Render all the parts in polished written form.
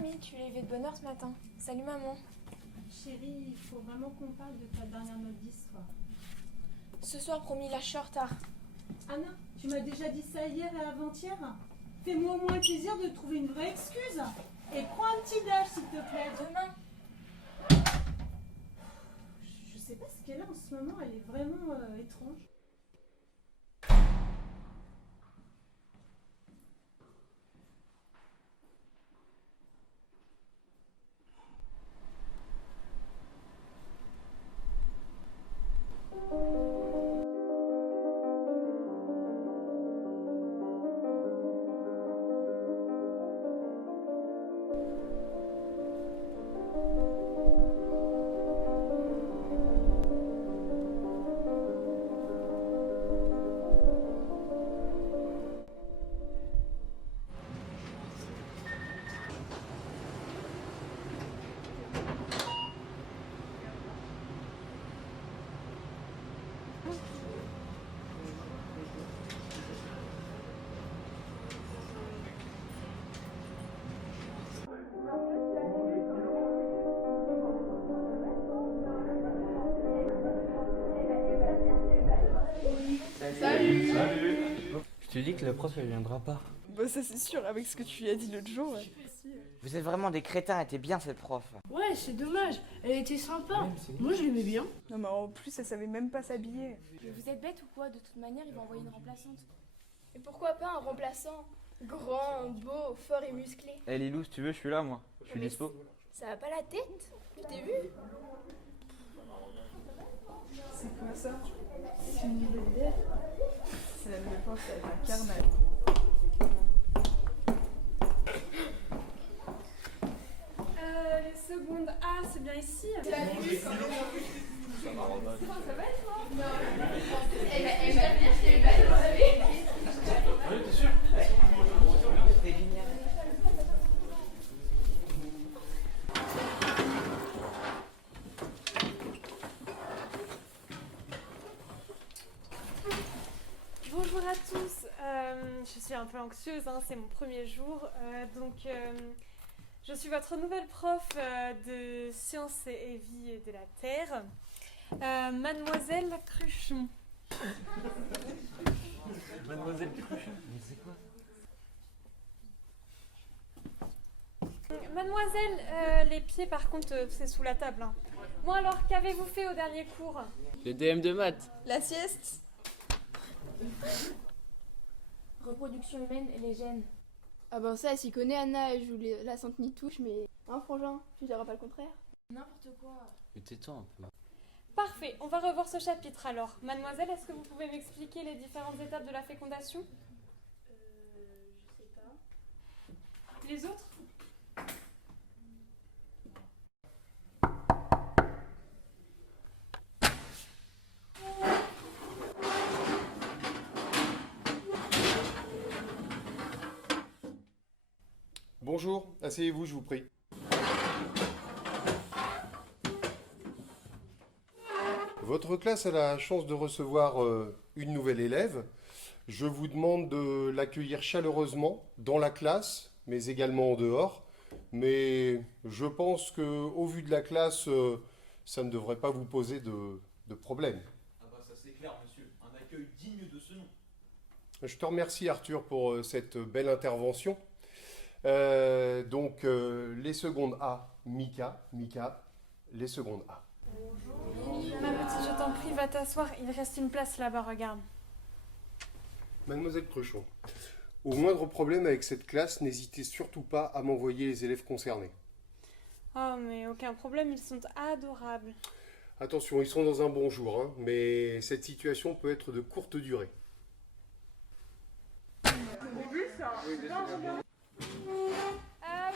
mamie, tu l'as levé de bonne heure ce matin. Salut maman. Chérie, il faut vraiment qu'on parle de ta dernière note d'histoire. Ce soir, promis, là je suis en retard. Anna, tu m'as déjà dit ça hier et avant-hier. Fais-moi au moins le plaisir de trouver une vraie excuse. Et prends un petit déj, s'il te plaît. Demain. Je sais pas ce qu'elle a en ce moment, elle est vraiment étrange. Salut. Je te dis que le prof elle viendra pas. Bah ça c'est sûr, avec ce que tu lui as dit l'autre jour. Ouais. Vous êtes vraiment des crétins, elle était bien cette prof. Ouais, c'est dommage, elle était sympa. Moi je l'aimais bien. Non mais en plus elle savait même pas s'habiller. Mais vous êtes bête ou quoi? De toute manière, ils vont envoyer une remplaçante. Et pourquoi pas un remplaçant? Grand, beau, fort et musclé. Eh Lilou, si tu veux, je suis là moi. Je suis Mais dispo. Ça va pas la tête? Je t'ai vu. C'est quoi ça? C'est une nouvelle idée. C'est la nouvelle prof, ça va être un carnage. Les secondes A, c'est bien ici. Bonjour à tous, je suis un peu anxieuse, hein, c'est mon premier jour, je suis votre nouvelle prof de sciences et vie de la Terre, Mademoiselle Cruchon. Mademoiselle Cruchon, mais c'est quoi? Mademoiselle, les pieds par contre c'est sous la table. Hein. Bon alors, qu'avez-vous fait au dernier cours? Le DM de maths. La sieste? Reproduction humaine et les gènes. Ah ben ça, elle s'y connaît, Anna, elle joue la sainte ni-touche, mais... Hein, frangin, tu diras pas le contraire. N'importe quoi. Mais tais-toi un peu. Parfait, on va revoir ce chapitre alors. Mademoiselle, est-ce que vous pouvez m'expliquer les différentes étapes de la fécondation? Je sais pas. Les autres? Bonjour, asseyez-vous, je vous prie. Votre classe a la chance de recevoir une nouvelle élève. Je vous demande de l'accueillir chaleureusement dans la classe, mais également en dehors. Mais je pense qu'au vu de la classe, ça ne devrait pas vous poser de problème. Ah bah ça c'est clair monsieur, un accueil digne de ce nom. Je te remercie Arthur pour cette belle intervention. Les secondes A, Mika, les secondes A. Ma petite, je t'en prie, va t'asseoir, il reste une place là-bas, regarde. Mademoiselle Cruchon, au moindre problème avec cette classe, n'hésitez surtout pas à m'envoyer les élèves concernés. Oh mais aucun problème, ils sont adorables. Attention, ils sont dans un bon jour, hein, mais cette situation peut être de courte durée.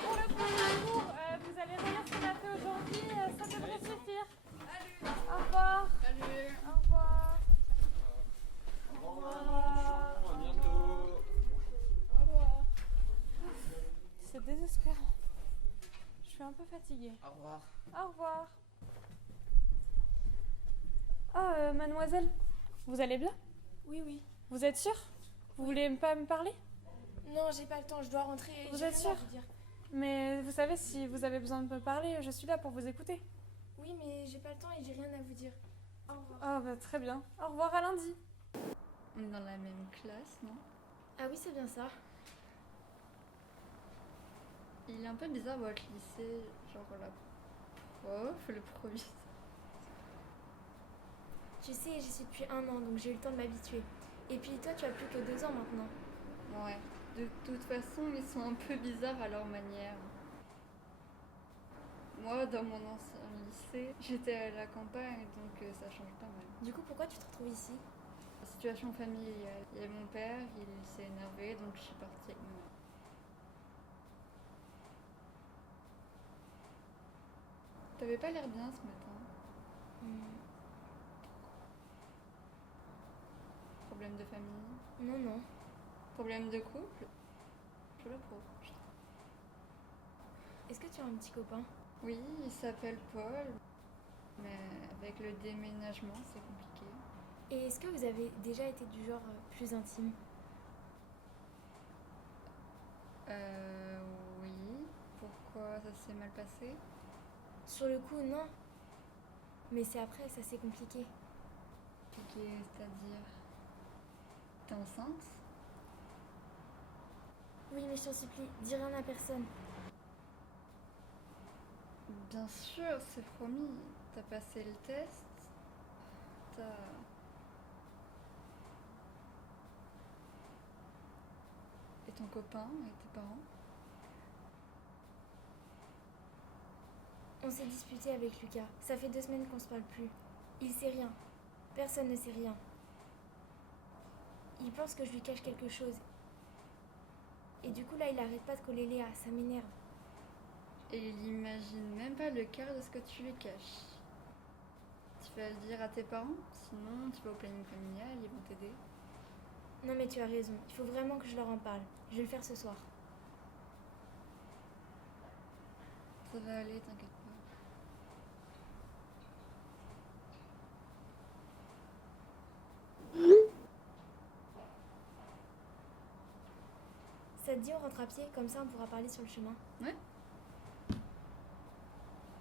Pour le premier cours, vous allez rien se mater aujourd'hui, ça devrait suffire. Salut. Au revoir. Salut. Au revoir. Au revoir. À bientôt. Au revoir. C'est désespérant. Je suis un peu fatiguée. Au revoir. Au revoir. Ah, mademoiselle, vous allez bien? Oui, oui. Vous êtes sûre? Vous voulez pas me parler? Non, j'ai pas le temps, je dois rentrer. Vous j'ai êtes rien à sûre? vous dire. Mais vous savez, si vous avez besoin de me parler, je suis là pour vous écouter. Oui, mais j'ai pas le temps et j'ai rien à vous dire. Au revoir. Oh, bah très bien. Au revoir, à lundi. On est dans la même classe, non? Ah oui, c'est bien ça. Il est un peu bizarre votre lycée, genre la prof, le proviseur. Tu sais, j'y suis depuis 1 an, donc j'ai eu le temps de m'habituer. Et puis toi, tu as plus que 2 ans maintenant. Ouais, de toute façon, ils sont un peu bizarres à leur manière. Moi, dans mon ancien lycée, j'étais à la campagne, donc ça change pas mal. Du coup, pourquoi tu te retrouves ici? Situation familiale. Il y a mon père, il s'est énervé, donc je suis partie avec ma mère. T'avais pas l'air bien ce matin. Problème de famille? Non, non. Problème de couple? Je suis là pour. Est-ce que tu as un petit copain? Oui, il s'appelle Paul, mais avec le déménagement, c'est compliqué. Et est-ce que vous avez déjà été du genre plus intime? Oui. Pourquoi ça s'est mal passé? Sur le coup, non. Mais c'est après, ça s'est compliqué. Compliqué, c'est-à-dire. T'es enceinte? Oui, mais je t'en supplie, dis rien à personne. Bien sûr, c'est promis. T'as passé le test. Et ton copain et tes parents? On s'est disputé avec Lucas. Ça fait 2 semaines qu'on se parle plus. Il sait rien. Personne ne sait rien. Il pense que je lui cache quelque chose. Et du coup, là, il arrête pas de coller Léa. Ça m'énerve. Et il imagine même pas le quart de ce que tu lui caches. Tu vas le dire à tes parents? Sinon, tu vas au planning familial, ils vont t'aider. Non, mais tu as raison. Il faut vraiment que je leur en parle. Je vais le faire ce soir. Ça va aller, t'inquiète pas. Ça te dit, on rentre à pied, comme ça on pourra parler sur le chemin. Ouais.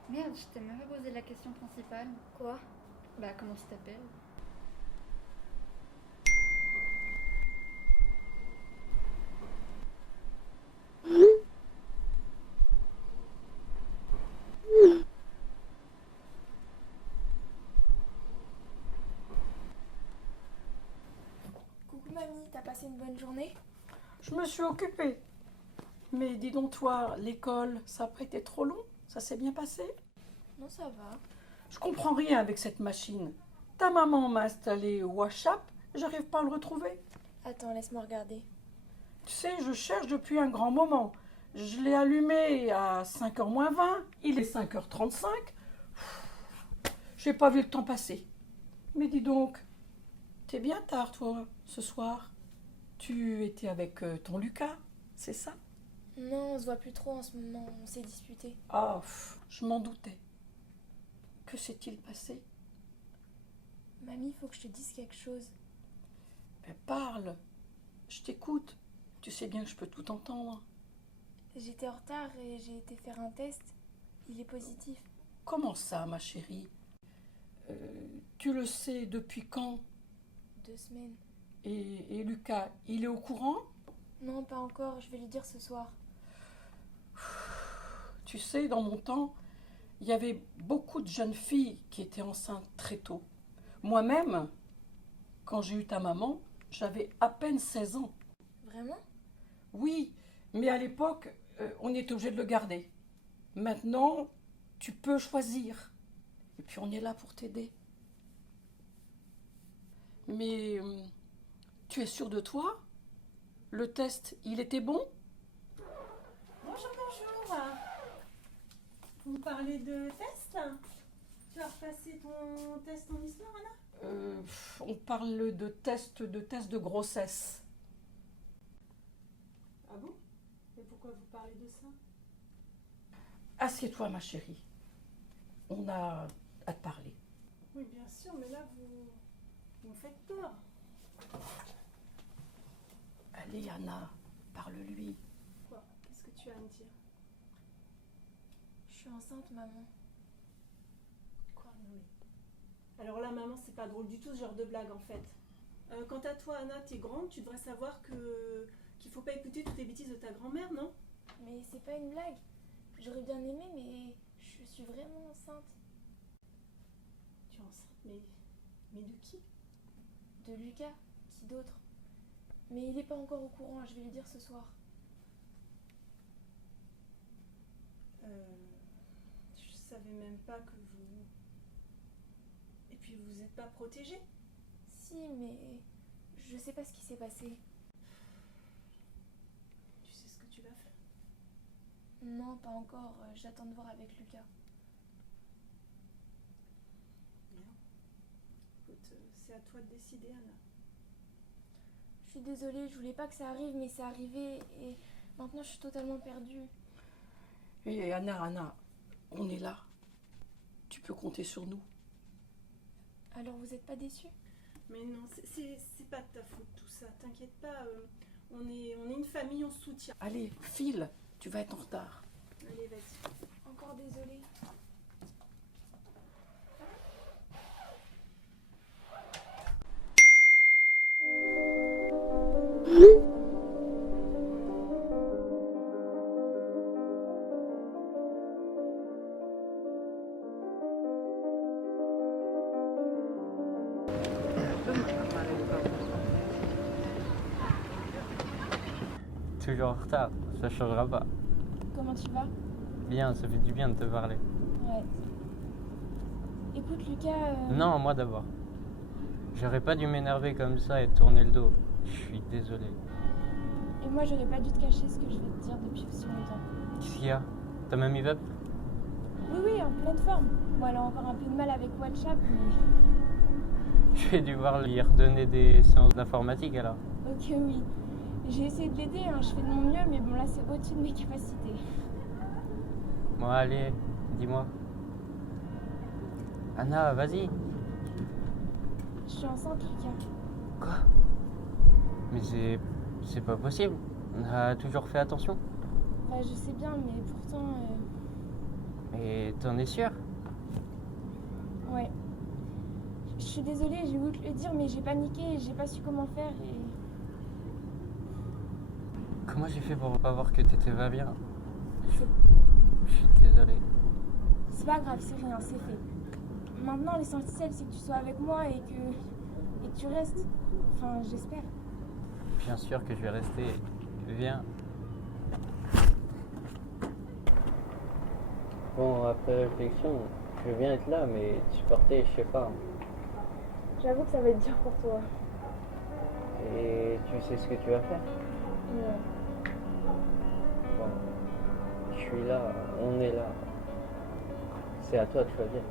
Merde, je t'ai même pas posé la question principale. Quoi? Bah, comment tu t'appelles? Coucou mamie, t'as passé une bonne journée? Je me suis occupée. Mais dis donc toi, l'école, ça n'a pas été trop long? Ça s'est bien passé? Non, ça va. Je comprends rien avec cette machine. Ta maman m'a installé WhatsApp, j'arrive pas à le retrouver. Attends, laisse-moi regarder. Tu sais, je cherche depuis un grand moment. Je l'ai allumé à 5h moins 20, il est 5h35. J'ai pas vu le temps passer. Mais dis donc, t'es bien tard toi, ce soir. Tu étais avec ton Lucas, c'est ça? Non, on se voit plus trop en ce moment, on s'est disputé. Ah, je m'en doutais. Que s'est-il passé? Mamie, faut que je te dise quelque chose. Ben, parle, je t'écoute. Tu sais bien que je peux tout entendre. J'étais en retard et j'ai été faire un test. Il est positif. Comment ça, ma chérie? Tu le sais depuis quand? 2 semaines. Et Lucas, il est au courant? Non, pas encore, je vais lui dire ce soir. Tu sais, dans mon temps, il y avait beaucoup de jeunes filles qui étaient enceintes très tôt. Moi-même, quand j'ai eu ta maman, j'avais à peine 16 ans. Vraiment? Oui, mais à l'époque, on était obligé de le garder. Maintenant, tu peux choisir. Et puis on est là pour t'aider. Mais tu es sûre de toi? Le test, il était bon? Bonjour, bonjour. Vous me parlez de test? Tu as repassé ton test en histoire, Anna? On parle de test de grossesse. Ah bon? Et pourquoi vous parlez de ça? Assieds-toi, ma chérie. On a à te parler. Oui, bien sûr, mais là, vous me faites peur. Allez, Anna, parle-lui. Quoi? Qu'est-ce que tu as à me dire? suis enceinte, maman. Quoi, non mais... Alors là, maman, c'est pas drôle du tout ce genre de blague en fait. Quant à toi, Anna, t'es grande, tu devrais savoir qu'il faut pas écouter toutes les bêtises de ta grand-mère, non? Mais c'est pas une blague. J'aurais bien aimé, mais je suis vraiment enceinte. Tu es enceinte, mais de qui? De Lucas, qui d'autre? Mais il est pas encore au courant, je vais lui dire ce soir. Je savais même pas que vous... Et puis vous êtes pas protégés? Si, mais je sais pas ce qui s'est passé. Tu sais ce que tu vas faire? Non, pas encore. J'attends de voir avec Lucas. Bien. Écoute, c'est à toi de décider, Anna. Je suis désolée, je voulais pas que ça arrive, mais c'est arrivé et maintenant je suis totalement perdue. Et Anna, on est là. Tu peux compter sur nous. Alors vous êtes pas déçue? Mais non, c'est pas de ta faute tout ça, t'inquiète pas, on est une famille, on se soutient. Allez, file, tu vas être en retard. Allez, vas-y. Encore désolée. Toujours en retard, ça changera pas. Comment tu vas? Bien, ça fait du bien de te parler. Ouais. Écoute Lucas... Non, moi d'abord. J'aurais pas dû m'énerver comme ça et te tourner le dos. Je suis désolé. Et moi j'aurais pas dû te cacher ce que je vais te dire depuis aussi longtemps. Qu'est-ce qu'il y a? Ta mamie va? Oui, en pleine forme. Bon, elle a encore un peu de mal avec WhatsApp, mais... Je vais devoir lui redonner des séances d'informatique alors. Ok, oui. J'ai essayé de l'aider, hein, je fais de mon mieux, mais bon là c'est au-dessus de mes capacités. Bon allez, dis-moi. Anna, vas-y. Je suis enceinte, Lucas. Quoi? Mais c'est pas possible. On a toujours fait attention. Bah je sais bien, mais pourtant... Et t'en es sûr? Ouais. Je suis désolée, j'ai voulu te le dire, mais j'ai paniqué, j'ai pas su comment faire et... Comment j'ai fait pour pas voir que t'étais pas bien? C'est- Je suis désolé. C'est pas grave, c'est rien, c'est fait. Maintenant, l'essentiel, c'est que tu sois avec moi et que tu restes. Enfin, j'espère. Bien sûr que je vais rester. Viens. Bon, après réflexion, je veux bien être là, mais te supporter, je sais pas. J'avoue que ça va être dur pour toi. Et tu sais ce que tu vas faire? Ouais. Bon, je suis là, on est là. C'est à toi de choisir.